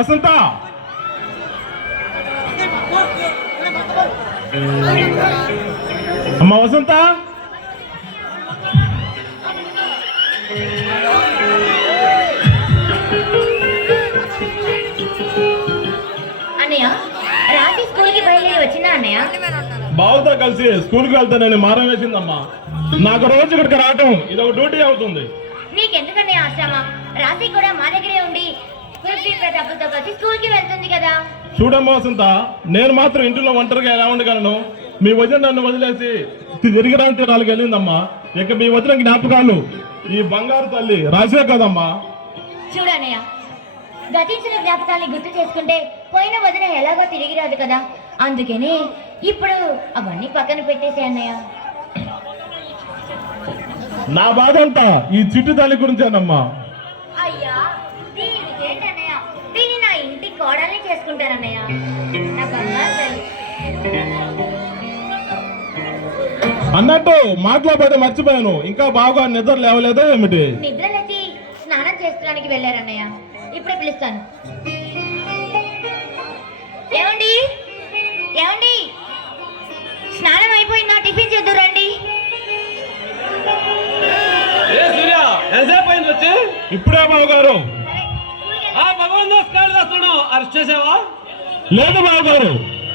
వసంత, అమ్మ వసంత, అన్నయ్య రాత్రి స్కూల్ కి బయలుదేరి వచ్చిందా అన్నయ్య? బావుతో కలిసి స్కూల్కి వెళ్తానని మారం వేసిందమ్మా. నాకు రోజు ఇక్కడికి రావటం ఇది ఒక డ్యూటీ అవుతుంది. నీకెందుకన్నయ్య ఆశ్రమ? రాత్రి కూడా మా దగ్గరే ఉండి డబ్బులతో కలిసి స్కూల్ కి వెళ్తుంది కదా. చూడమ్మా వసంత, నేను మాత్రం ఇంట్లో ఒంటరిగా ఎలా ఉండగలను? మీ వదిన నన్ను వదిలేసి తిరిగి రాని 4 వెళ్ళిందమ్మా. ఇక మీ వదిన జ్ఞాపకాలు ఈ బంగారు తల్లి రాసే కదమ్మా. చూడన్నయ్య, గతించిన జ్ఞాపకాన్ని గుర్తు చేసుకుంటే పోయిన వదిన ఎలాగో తిరిగి రాదు కదా. అందుకని ఇప్పుడు అవన్నీ పక్కన పెట్టేసే అన్నయ్య. నా బాధ అంతా ఈ చిట్టు తల్లి గురించేనమ్మా. అయ్యా దీనికి ఏంటన్నయ్య? దీన్ని నా ఇంటి కోడల్ని చేసుకుంటానన్నయ్య. నా బంగారు తల్లి. అన్నట్టు మాట్లాడే మర్చిపోయాను, ఇంకా బాగా నిద్ర లేవలేదో ఏమిటి? నిద్ర లేచి స్నానం చేసుకోవడానికి వెళ్ళారన్నయ్య. ఇప్పుడే పిలుస్తాను. ఏమండి ఏమండి, స్నానం అయిపోయిందా? టిఫిన్ చేద్దు రండి. ఇప్పుడే బావగారు. లేదు బావగారు,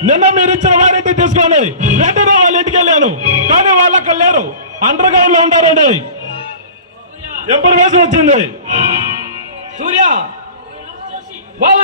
నిన్న మీరు ఇచ్చిన వారింటి తీసుకొని వెంటనే వాళ్ళ ఇంటికి వెళ్ళాను, కానీ వాళ్ళు అక్కడ లేరు, అండర్ గ్రౌండ్ లో ఉంటారండి. ఎప్పుడు వేసి వచ్చింది సూర్య వాళ్ళ